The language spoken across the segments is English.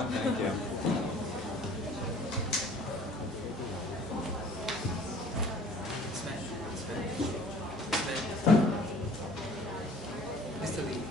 everyone. Thank you. Mr. Lee.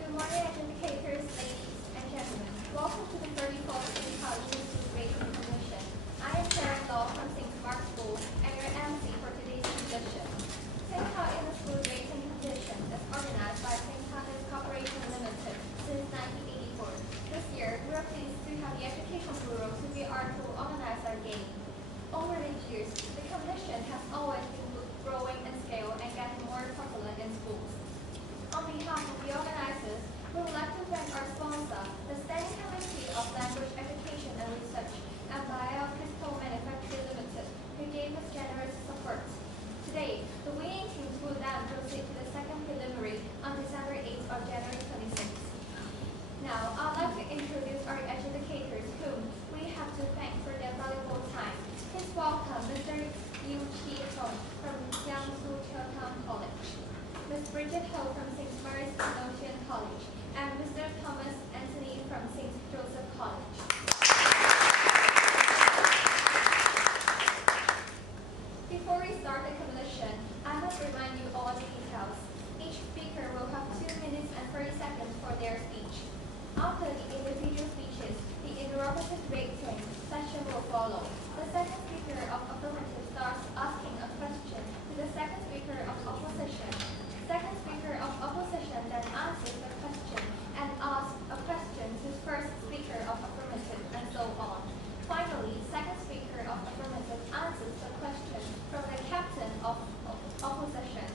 Good morning, educators, ladies and gentlemen. Welcome to the 34th St. Paul School Rating Commission. I am Sharon Law from St. Mark's School and your MC for today's session. St. Paul School Rating Competition is organized by St. Paul's Corporation Limited since 1984. This year, we are pleased to have the Education Bureau to be our to organize our game. Over the years, the competition has always been growing in scale and getting more popular in schools. On behalf of the organizers, we would like to thank our sponsor, the Standing Committee of Language Education and Research, and Bio Crystal Manufacturing Limited, who gave us generous support. Today, the winning teams will then proceed to the second preliminary on December 8th or January 26th. Now, I'd like to introduce our educators whom we have to thank for their valuable time. Please welcome Mr. Liu Chi-Hong from Jiangsu Chiltang College, Ms. Bridget Ho from St. Mary's Ocean College, and Mr. Thomas Anthony from St. Joseph College. Before we start the competition, I must remind you all the details. Each speaker will have 2 minutes and 30 seconds for their speech. After the individual speeches, the interrogative rating session will follow. The second speaker of affirmative starts asking a question to the second speaker of opposition. Second speaker of opposition then answers the question and asks a question to first speaker of affirmative, and so on. Finally, second speaker of affirmative answers the question from the captain of opposition.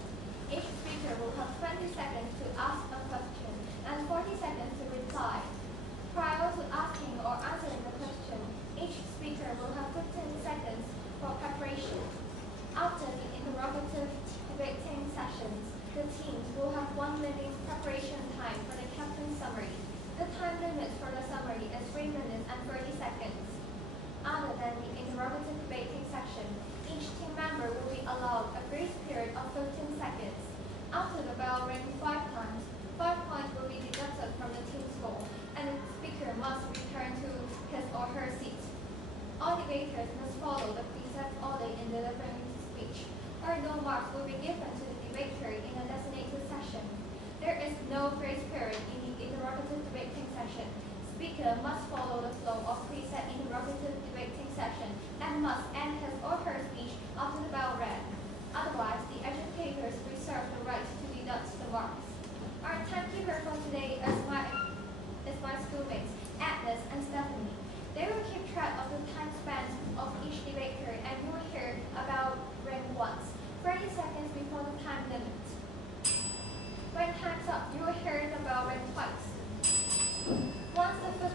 Each speaker will have 20 seconds to ask a question and 40 seconds to reply. Prior to asking or answering the question, each speaker will have 15 seconds for preparation. After the interrogative debating sessions, the teams will have 1 minute preparation time for the captain's summary. The time limit for the summary is 3 minutes and 30 seconds. Other than the interrogative debating section, each team member will be allowed a grace period of 15 seconds. After the bell rings 5 times, 5 points will be deducted from the team score, and the speaker must return to his or her seat. All debaters must follow the preset order in delivering his speech, or no marks will be given to the debater in a designated session. There is no grace period in the interrogative debating session. Speaker must follow the flow of preset interrogative debating session and must end his or her speech after the bell rang. Otherwise, the educators reserve the right to deduct the marks. Our timekeeper for today is my schoolmates, Agnes and Stephanie. They will keep track of the time spent of each debater, and you will hear about ring once, 30 seconds before the time limit. When time's up, you will hear the bell ring twice. Once the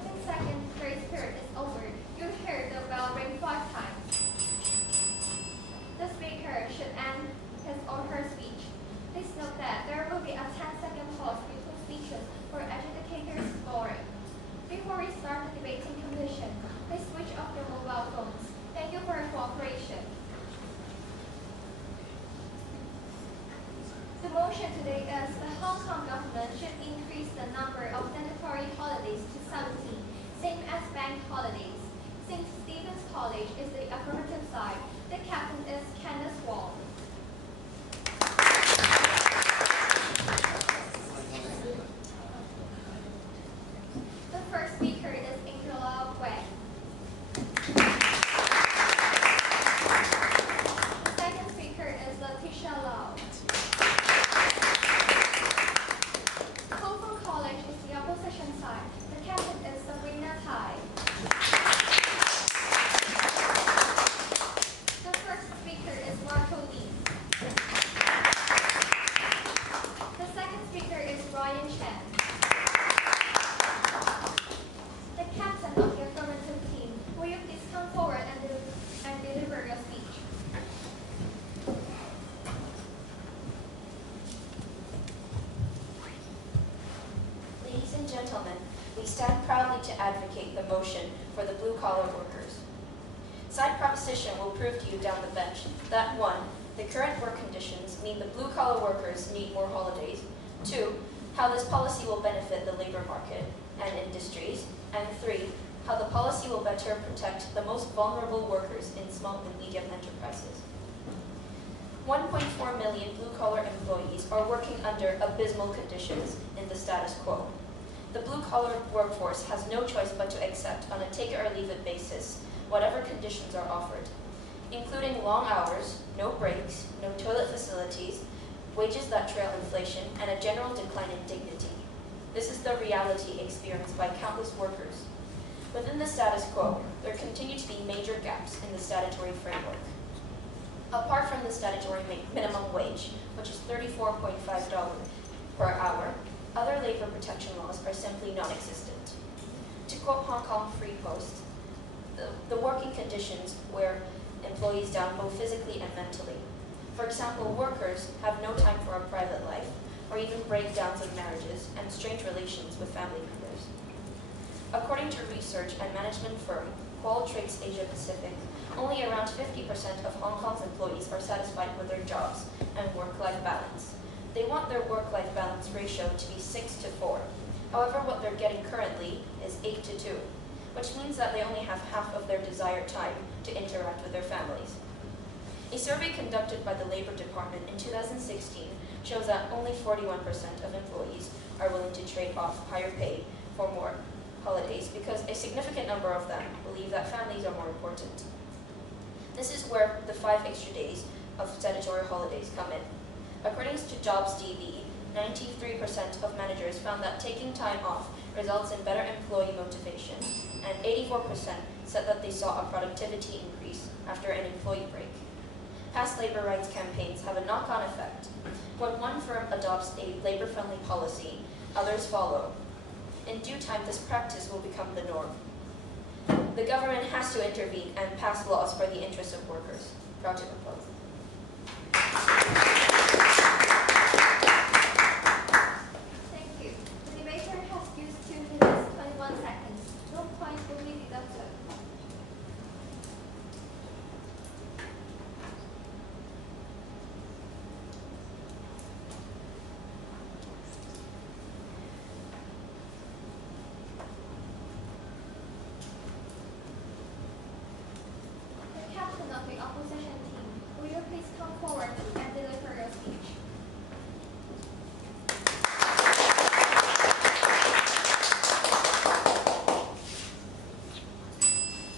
motion today is the Hong Kong government should increase the number of statutory holidays to 17, same as bank holidays. St. Stephen's College is the affirmative side. The captain is Candace Wall. The first speaker is Angela Wang. The second speaker is Letitia Lau. Hong Kong College is the opposition side. The captain is Sabrina Tai. The first speaker is Marco Lee. The second speaker is Ryan Chen. The captain of the affirmative team, will you please come forward and deliver your speech? Ladies and gentlemen, we stand proudly to advocate the motion for the blue-collar workers. Side proposition will prove to you down the bench that 1. The current work conditions mean the blue-collar workers need more holidays. 2. How this policy will benefit the labor market and industries. And 3. How the policy will better protect the most vulnerable workers in small and medium enterprises. 1.4 million blue-collar employees are working under abysmal conditions in the status quo. The blue-collar workforce has no choice but to accept on a take-it-or-leave-it basis whatever conditions are offered, including long hours, no breaks, no toilet facilities, wages that trail inflation, and a general decline in dignity. This is the reality experienced by countless workers. Within the status quo, there continue to be major gaps in the statutory framework. Apart from the statutory minimum wage, which is $34.5 per hour, other labor protection laws are simply non-existent. To quote Hong Kong Free Post, the working conditions wear employees down both physically and mentally. For example, workers have no time for a private life, or even breakdowns of marriages and strained relations with family members. According to research and management firm Qualtrics Asia Pacific, only around 50% of Hong Kong's employees are satisfied with their jobs and work-life balance. They want their work-life balance ratio to be 6 to 4. However, what they're getting currently is 8 to 2, which means that they only have half of their desired time to interact with their families. A survey conducted by the Labor Department in 2016 shows that only 41% of employees are willing to trade off higher pay for more holidays because a significant number of them believe that families are more important. This is where the 5 extra days of statutory holidays come in. According to JobsDB, 93% of managers found that taking time off results in better employee motivation, and 84% said that they saw a productivity increase after an employee break. Past labor rights campaigns have a knock-on effect. When one firm adopts a labor-friendly policy, others follow. In due time, this practice will become the norm. The government has to intervene and pass laws for the interests of workers. Proud to propose. Thank you. The debater has used 2 minutes, 21 seconds. No points will be deducted. The captain of the opposition team, will you please come forward and deliver your speech?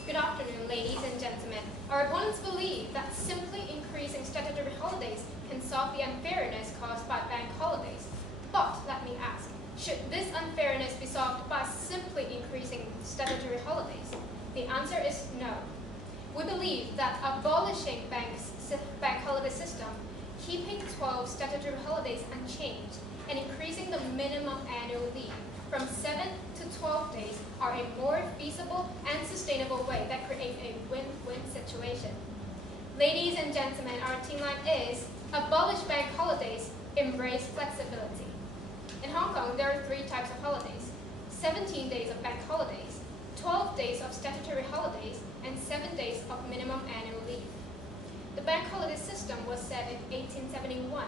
Good afternoon, ladies and gentlemen. Our opponents believe that simply increasing statutory holidays can solve the unfairness caused by bank holidays. But let me ask, should this unfairness be solved by simply increasing statutory holidays? The answer is no. We believe that abolishing bank holiday system, keeping 12 statutory holidays unchanged, and increasing the minimum annual leave from 7 to 12 days are a more feasible and sustainable way that create a win-win situation. Ladies and gentlemen, our team line is abolish bank holidays, embrace flexibility. In Hong Kong, there are 3 types of holidays: 17 days of bank holidays, 12 days of statutory holidays, and 7 days of minimum annual leave. The bank holiday system was set in 1871,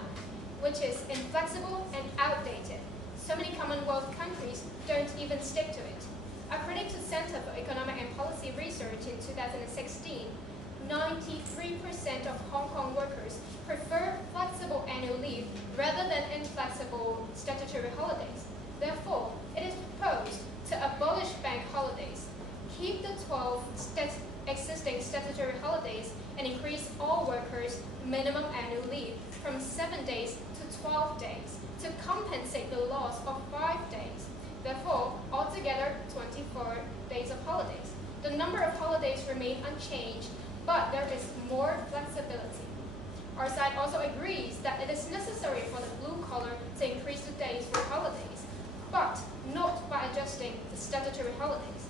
which is inflexible and outdated. So many Commonwealth countries don't even stick to it. According to Center for Economic and Policy Research in 2016, 93% of Hong Kong workers prefer flexible annual leave rather than inflexible statutory holidays. Therefore, it is proposed to abolish bank holidays, keep the 12 existing statutory holidays, and increase all workers' minimum annual leave from 7 days to 12 days to compensate the loss of 5 days. Therefore, altogether 24 days of holidays. The number of holidays remain unchanged, but there is more flexibility. Our side also agrees that it is necessary for the blue collar to increase the days for holidays, but not by adjusting the statutory holidays.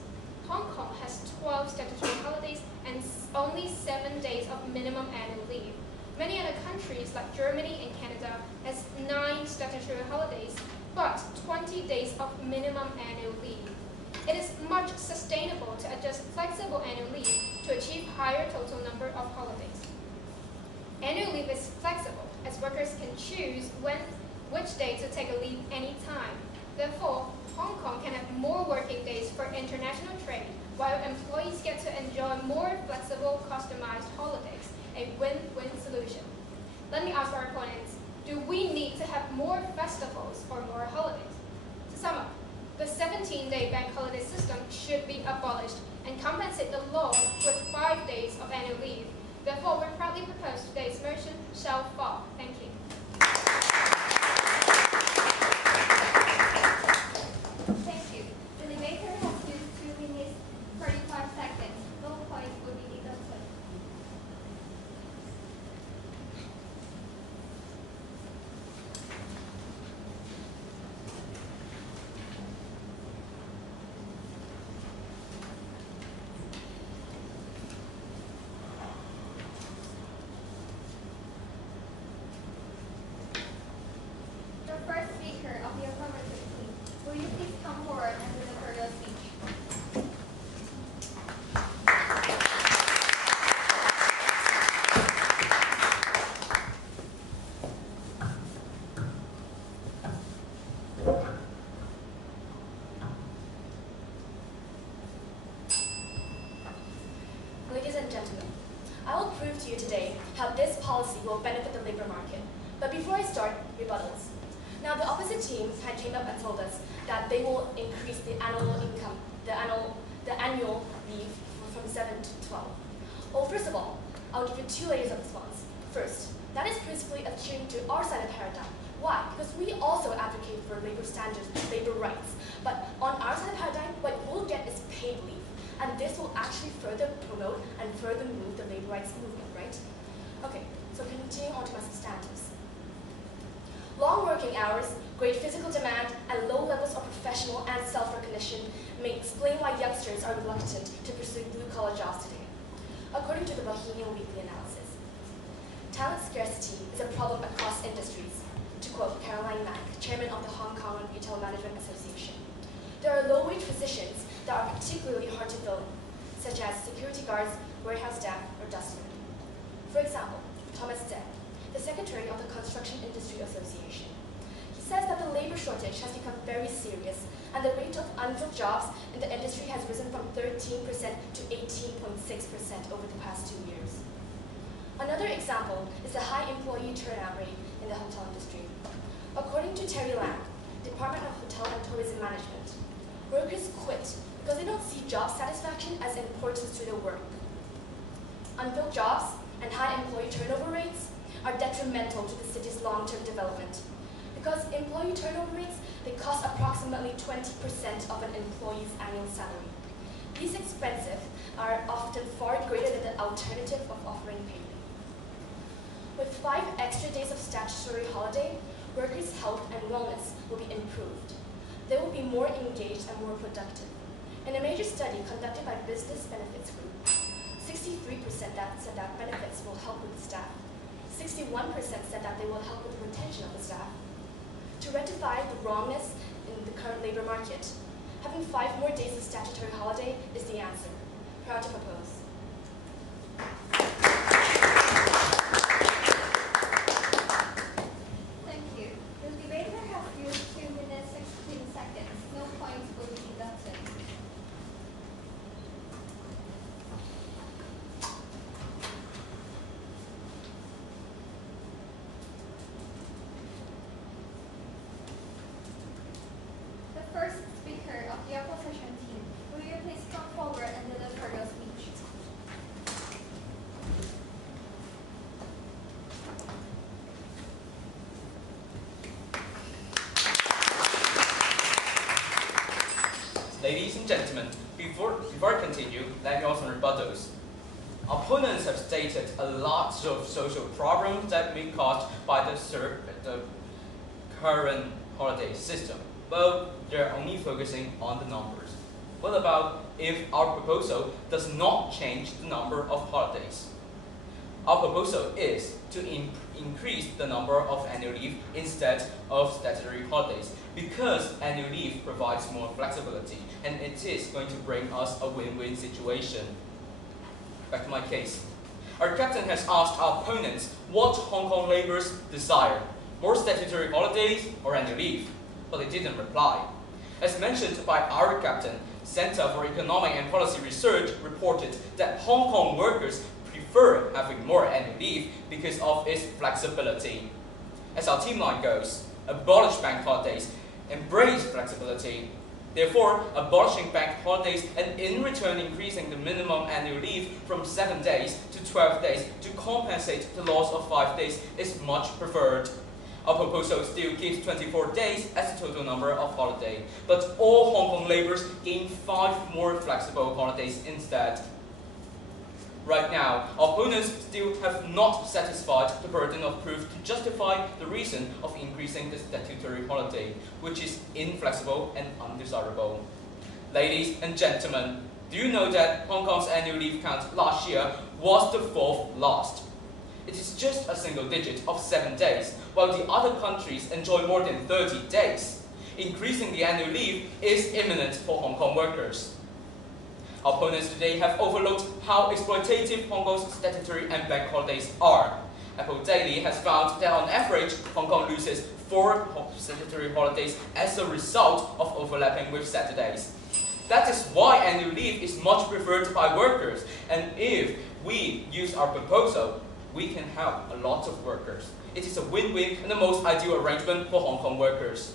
Hong Kong has 12 statutory holidays and only 7 days of minimum annual leave. Many other countries like Germany and Canada has 9 statutory holidays, but 20 days of minimum annual leave. It is much sustainable to adjust flexible annual leave to achieve higher total number of holidays. Annual leave is flexible, as workers can choose which day to take a leave any time. Therefore, Hong Kong can have more working days for international trade, while employees get to enjoy more flexible, customized holidays, a win-win solution. Let me ask our opponents, do we need to have more festivals or more holidays? To sum up, the 17-day bank holiday system should be abolished and compensate the loss with 5 days of annual leave. Therefore, we proudly propose today's motion shall fall. Thank you. Thank you. The debater has used 2 minutes, 35 seconds. No points will be deducted. The first speaker of the affirmative team, will you please come forward and deliver your speech? Ladies and gentlemen, I will prove to you today how this policy will benefit the labor market. But before I start, rebuttals. Now, the opposite team had came up and told us that they will increase the annual income, the annual leave from 7 to 12. Well, first of all, I'll give you 2 layers of response. First, that is principally attuned to our side of the paradigm. Why? Because we also advocate for labor standards, labor rights. But on our side of the paradigm, what we'll get is paid leave. And this will actually further promote and further move the labor rights movement, right? Okay, so continuing on to my substantives. Long working hours, great physical demand, and low levels of professional and self-recognition may explain why youngsters are reluctant to pursue blue-collar jobs today. According to the Bohemian Weekly analysis, talent scarcity is a problem across industries, to quote Caroline Mack, chairman of the Hong Kong Retail Management Association. There are low-wage positions that are particularly hard to fill, such as security guards, warehouse staff, or dustmen. For example, Thomas Deng, the secretary of the Construction Industry Association. He says that the labor shortage has become very serious, and the rate of unfilled jobs in the industry has risen from 13% to 18.6% over the past 2 years. Another example is the high employee turnout rate in the hotel industry. According to Terry Lam, Department of Hotel and Tourism Management, workers quit because they don't see job satisfaction as important to their work. Unfilled jobs and high employee turnover rates are detrimental to the city's long-term development. Because employee turnover rates, they cost approximately 20% of an employee's annual salary. These expenses are often far greater than the alternative of offering paid leave. With 5 extra days of statutory holiday, workers' health and wellness will be improved. They will be more engaged and more productive. In a major study conducted by Business Benefits Group, 63% said that benefits will help with staff. 61% said that they will help with the retention of the staff. To rectify the wrongness in the current labor market, having 5 more days of statutory holiday is the answer. Proud to propose. Thank you. Ladies and gentlemen, before I continue, let me also rebuttals. Opponents have stated a lot of social problems that may be caused by the current holiday system. Well, they're only focusing on the numbers. What about if our proposal does not change the number of holidays? Our proposal is to increase the number of annual leave instead of statutory holidays, because annual leave provides more flexibility and it is going to bring us a win-win situation. Back to my case. Our captain has asked our opponents what Hong Kong labourers desire, more statutory holidays or annual leave, but they didn't reply. As mentioned by our captain, Centre for Economic and Policy Research reported that Hong Kong workers prefer having more annual leave because of its flexibility. As our team line goes, abolish bank holidays, embrace flexibility. Therefore, abolishing bank holidays and in return increasing the minimum annual leave from 7 days to 12 days to compensate the loss of 5 days is much preferred. Our proposal still keeps 24 days as the total number of holidays, but all Hong Kong labourers gain 5 more flexible holidays instead. Right now, our opponents still have not satisfied the burden of proof to justify the reason of increasing the statutory holiday, which is inflexible and undesirable. Ladies and gentlemen, do you know that Hong Kong's annual leave count last year was the 4th last? It is just a single digit of 7 days, while the other countries enjoy more than 30 days. Increasing the annual leave is imminent for Hong Kong workers. Our opponents today have overlooked how exploitative Hong Kong's statutory and bank holidays are. Apple Daily has found that on average, Hong Kong loses 4 statutory holidays as a result of overlapping with Saturdays. That is why annual leave is much preferred by workers, and if we use our proposal, we can help a lot of workers. It is a win-win and the most ideal arrangement for Hong Kong workers.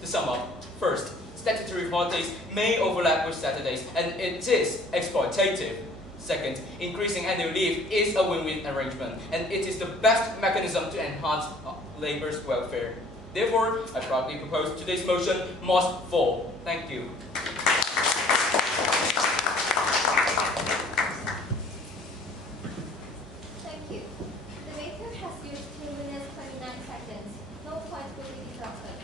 To sum up, first, statutory holidays may overlap with Saturdays and it is exploitative. Second, increasing annual leave is a win-win arrangement and it is the best mechanism to enhance labour's welfare. Therefore, I proudly propose today's motion must fall. Thank you. Thank you. The debater has used 2 minutes 29 seconds. No points will be deducted.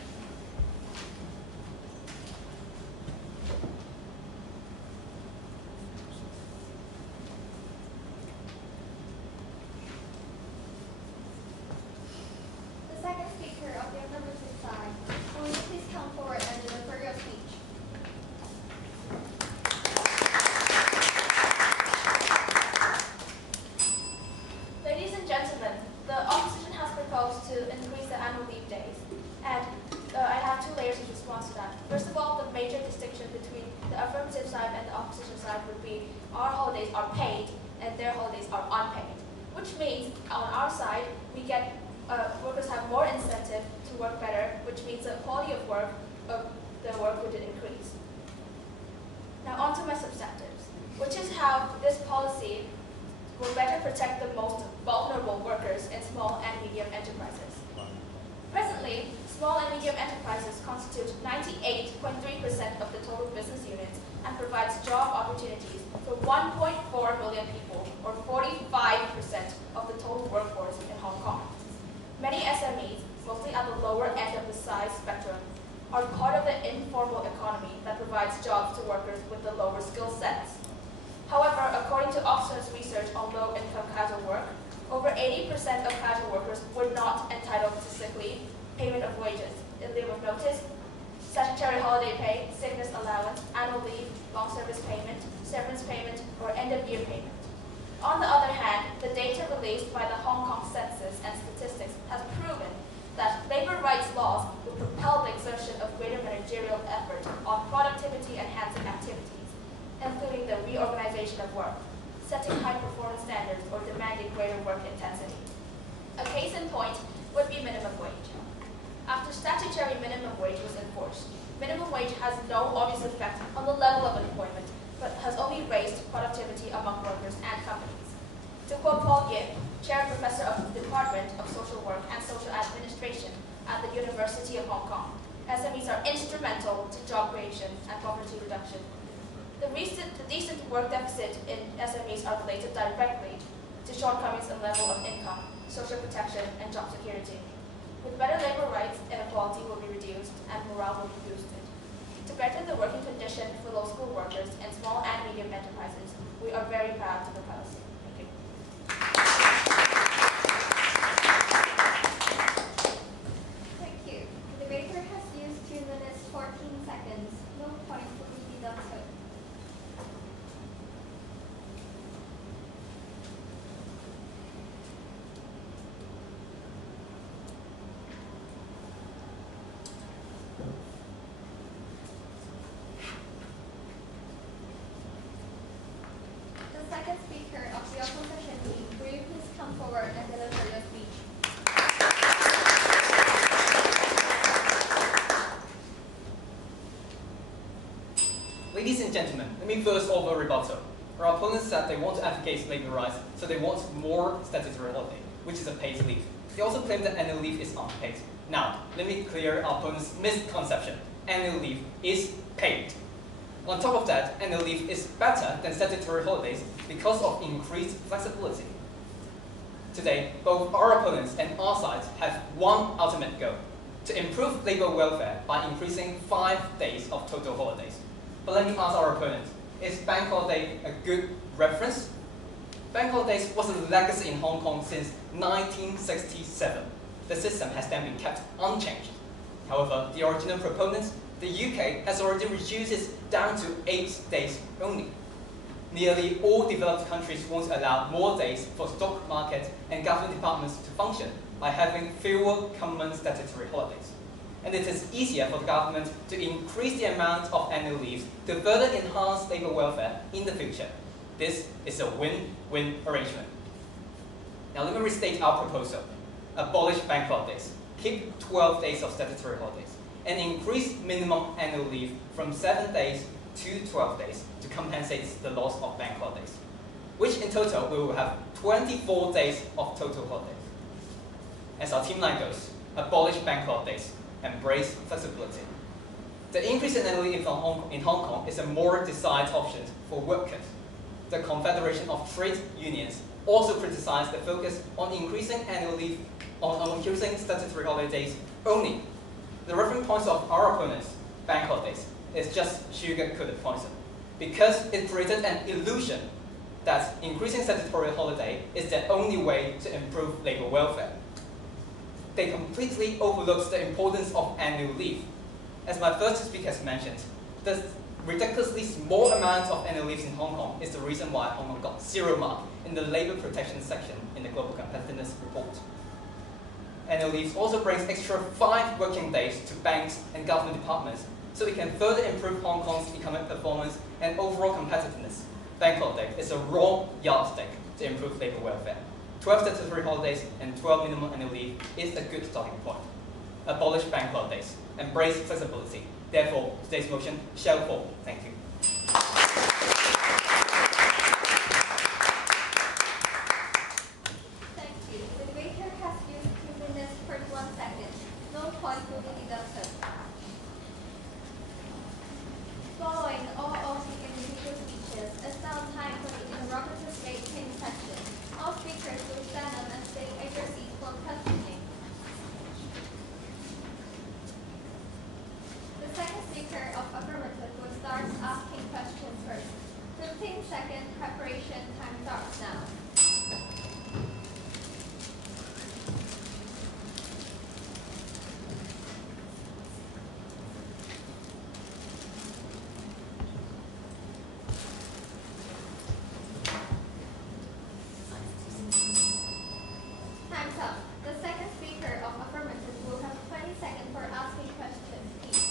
The second speaker of the affirmative side, will you please come forward and deliver your speech? Ladies and gentlemen, the opposition has proposed to increase the annual leave days, and I have 2 layers of response to that. First of all, the major distinction between the affirmative side and the opposition side would be our holidays are paid and their holidays are unpaid, which means on our side we get workers have more incentive to work better, which means the quality of work their work would increase. Now on to my substantives, which is how this policy will better protect the most vulnerable workers in small and medium enterprises. Presently, small and medium enterprises constitute 98.3% of the total business units and provides job opportunities for 1.4 million people, or 45% of the total workforce in Hong Kong. Many SMEs, mostly at the lower end of the size spectrum, are part of the informal economy that provides jobs to workers with the lower skill sets. However, according to Oxford's research on low-income casual work, over 80% of casual workers were not entitled to sick leave, payment of wages in lieu of notice, statutory holiday pay, sickness allowance, annual leave, long service payment, severance payment, or end-of-year payment. On the other hand, the data released by the Hong Kong Census and Statistics has proven that labor rights laws will propel the exertion of greater managerial effort on productivity-enhancing activities, including the reorganization of work, setting high-performance standards, or demanding greater work intensity. A case in point would be minimum wage. After statutory minimum wage was enforced, minimum wage has no obvious effect on the level of employment, but has only raised productivity among workers and companies. To quote Paul Yip, Chair and Professor of the Department of Social Work and Social Administration at the University of Hong Kong, SMEs are instrumental to job creation and poverty reduction. The recent work deficit in SMEs are related directly to shortcomings in level of income, social protection, and job security. With better labor rights, inequality will be reduced and morale will be boosted. To better the working condition for low-skilled workers and small and medium enterprises, we are very proud to propose. Thank you. Thank you. The debater has used 2 minutes 14 seconds. No point will be deducted. The second speaker of the opposition team, will you please come forward and deliver your speech? Ladies and gentlemen, let me first offer a rebuttal. Our opponents said they want to advocate labor rights, so they want more statutory holiday, which is a paid leave. They also claim that annual leave is unpaid. Now, let me clear our opponents' misconception. Annual leave is paid. On top of that, annual leave is better than statutory holidays because of increased flexibility. Today, both our opponents and our side have one ultimate goal: to improve labor welfare by increasing 5 days of total holidays. But let me ask our opponent, is bank holiday a good reference? Bank holidays was a legacy in Hong Kong since 1967. The system has then been kept unchanged. However, the original proponents, the UK, has already reduced it down to 8 days only. Nearly all developed countries want to allow more days for stock market and government departments to function by having fewer common statutory holidays. And it is easier for the government to increase the amount of annual leave to further enhance labour welfare in the future. This is a win-win arrangement. Now let me restate our proposal. Abolish bank holidays, keep 12 days of statutory holidays, and increase minimum annual leave from 7 days to 12 days to compensate the loss of bank holidays, which in total we will have 24 days of total holidays. As our team line goes, abolish bank holidays, embrace flexibility. The increase in annual leave in Hong Kong is a more desired option for workers. The Confederation of Trade Unions also criticized the focus on increasing annual leave, on increasing statutory holidays only. The reference points of our opponents, bank holidays, is just sugar-coated poison, because it created an illusion that increasing statutory holiday is the only way to improve labour welfare. They completely overlooked the importance of annual leave. As my first speaker has mentioned, the ridiculously small amount of annual leaves in Hong Kong is the reason why Hong Kong got 0 mark in the labour protection section in the Global Competitiveness Report. Annual leave also brings extra 5 working days to banks and government departments, so it can further improve Hong Kong's economic performance and overall competitiveness. Bank holiday is a raw yardstick to improve labour welfare. 12 statutory holidays and 12 minimum annual leave is a good starting point. Abolish bank holidays. Embrace flexibility. Therefore, today's motion shall fall. Thank you. Thank you. The debater has used 2 minutes 31 seconds. No point will be deducted. Following all of the individual speeches, it's now time for the interrogative making session. All speakers will stand up and stay at your seat for questioning. The second speaker of affirmative will start asking questions first. 15-second preparation time starts now. Time's up. The second speaker of affirmative will have 20 seconds for asking questions, please.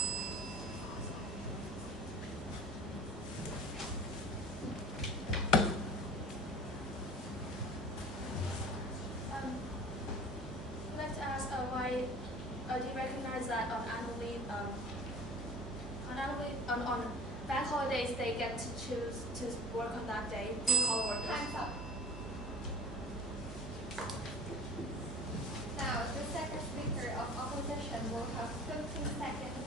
I'd like to ask why do you recognize that on annual leave, on bank holidays they get to choose to work on that day, blue-collar workers? Time's up. Now, the second speaker of opposition will have 15 seconds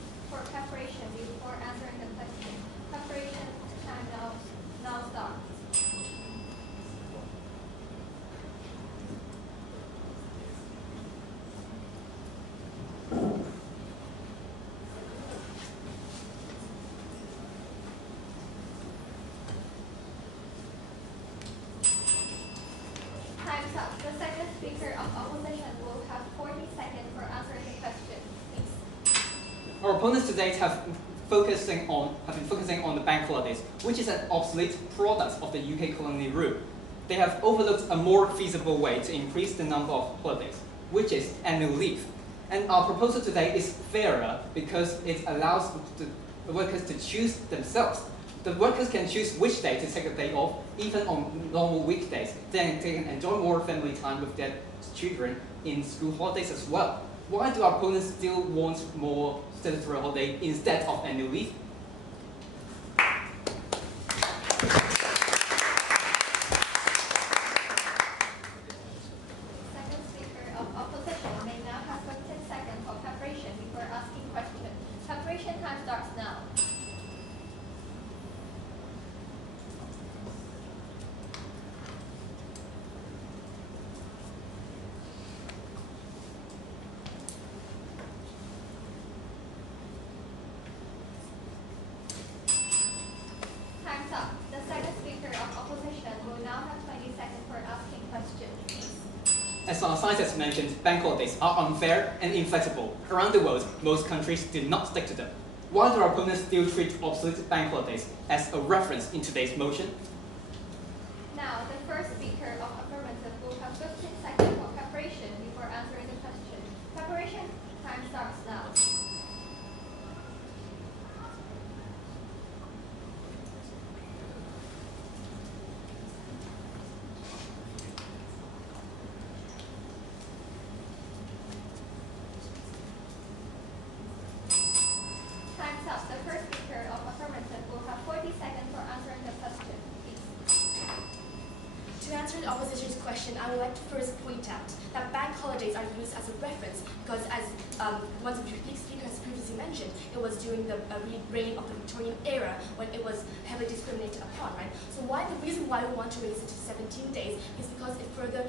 Our opponents to date have been focusing on the bank holidays, which is an obsolete product of the UK colonial rule. They have overlooked a more feasible way to increase the number of holidays, which is annual leave. And our proposal today is fairer because it allows the workers to choose themselves. The workers can choose which day to take a day off, even on normal weekdays. Then they can enjoy more family time with their children in school holidays as well. Why do our opponents still want more statutory holiday instead of annual leave? Second speaker of opposition may now have 15 seconds for preparation before asking questions. Preparation time starts now. Time's up. The second speaker of opposition will now have 20 seconds for asking questions. As our scientists mentioned, bank holidays are unfair and inflexible. Around the world, most countries do not stick to them. Why do our opponents still treat obsolete bank holidays as a reference in today's motion? Now, the first speaker of affirmative will have 15 seconds for preparation before answering the question. Preparation time starts now. Time's up. The first speaker of affirmative will have 40 seconds for answering the question. Please. To answer the opposition's question, I would like to first point out that bank holidays are used as a reference because, as one of the speakers previously mentioned, it was during the reign of the Victorian era when it was heavily discriminated upon, right? So the reason why we want to raise it to 17 days is because it further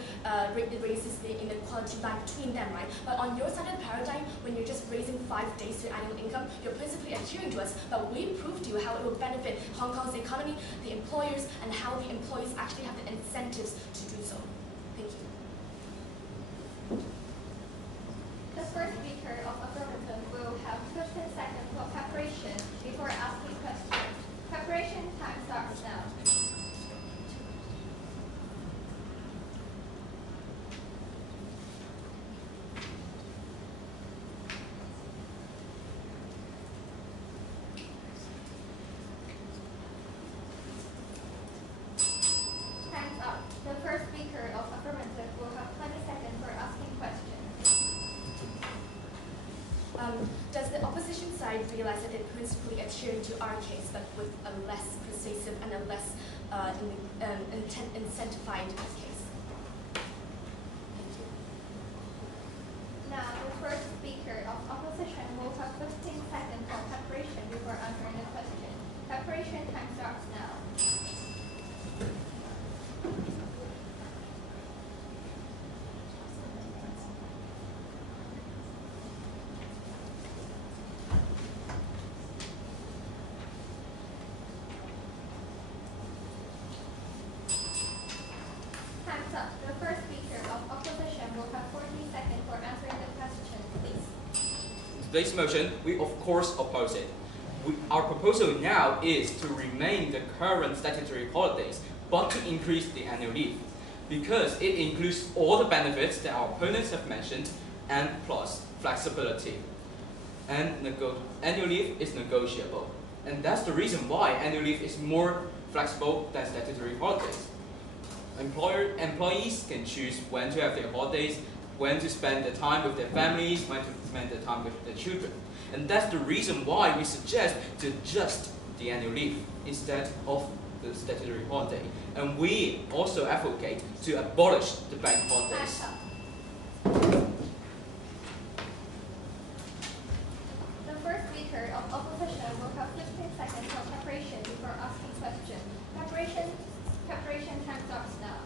raises the inequality line between them, right? But on your side of the paradigm, when you're just raising 5 days to annual income, you're principally adhering to us, but we proved to you how it will benefit Hong Kong's economy, the employers, and how the employees actually have the incentives to do so. Thank you. The first speaker of affirmative will have 15 seconds for preparation before asking questions. Preparation time starts now. Time's up. The first speaker of affirmative will have 20 seconds for asking questions. Does the opposition side realize that it principally adhered to our case, but with a less persuasive and a less incentivized case? Thank you. Now, the first speaker of opposition will have 15 seconds for preparation before answering the question. Preparation time starts now. Time's up. The first speaker of opposition will have 40 seconds for answering the question, please. Today's motion, we of course oppose it. Our proposal now is to remain the current statutory holidays, but to increase the annual leave, because it includes all the benefits that our opponents have mentioned, and plus flexibility. And annual leave is negotiable. And that's the reason why annual leave is more flexible than statutory holidays. Employees can choose when to have their holidays, when to spend the time with their families, when to spend the time with their children. And that's the reason why we suggest to adjust the annual leave instead of the statutory holiday. And we also advocate to abolish the bank holidays. Time's up. The first speaker of opposition will have 15 seconds for preparation before asking questions. Preparation time starts now.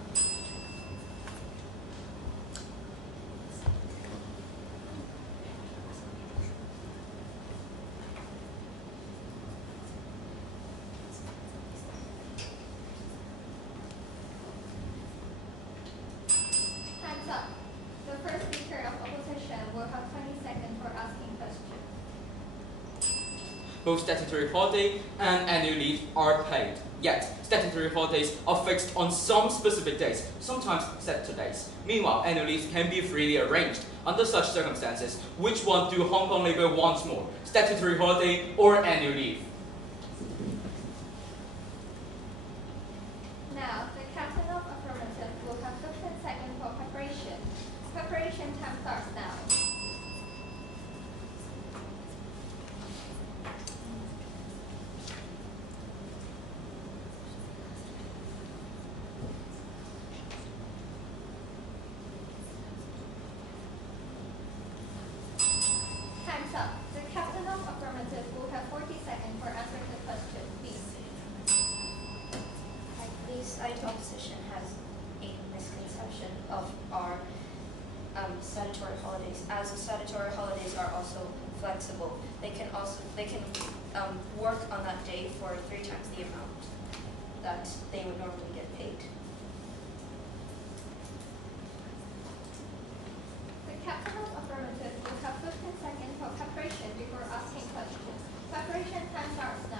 Time's up. both statutory holiday and annual leave are paid. Yet, statutory holidays are fixed on some specific days, sometimes set to days. Meanwhile, annual leave can be freely arranged. Under such circumstances, which one do Hong Kong Labour want more, statutory holiday or annual leave? Now, the captain of affirmative will have 15 seconds for preparation. Preparation time starts now. Time's up. The captain of affirmative will have 40 seconds for answering the question, please. At least I opposition has a misconception of our statutory holidays, as statutory holidays are also flexible. They can work on that day for 3 times the amount that they would normally get paid. The captain of affirmative will have 15 seconds for preparation before asking questions. Preparation time starts now.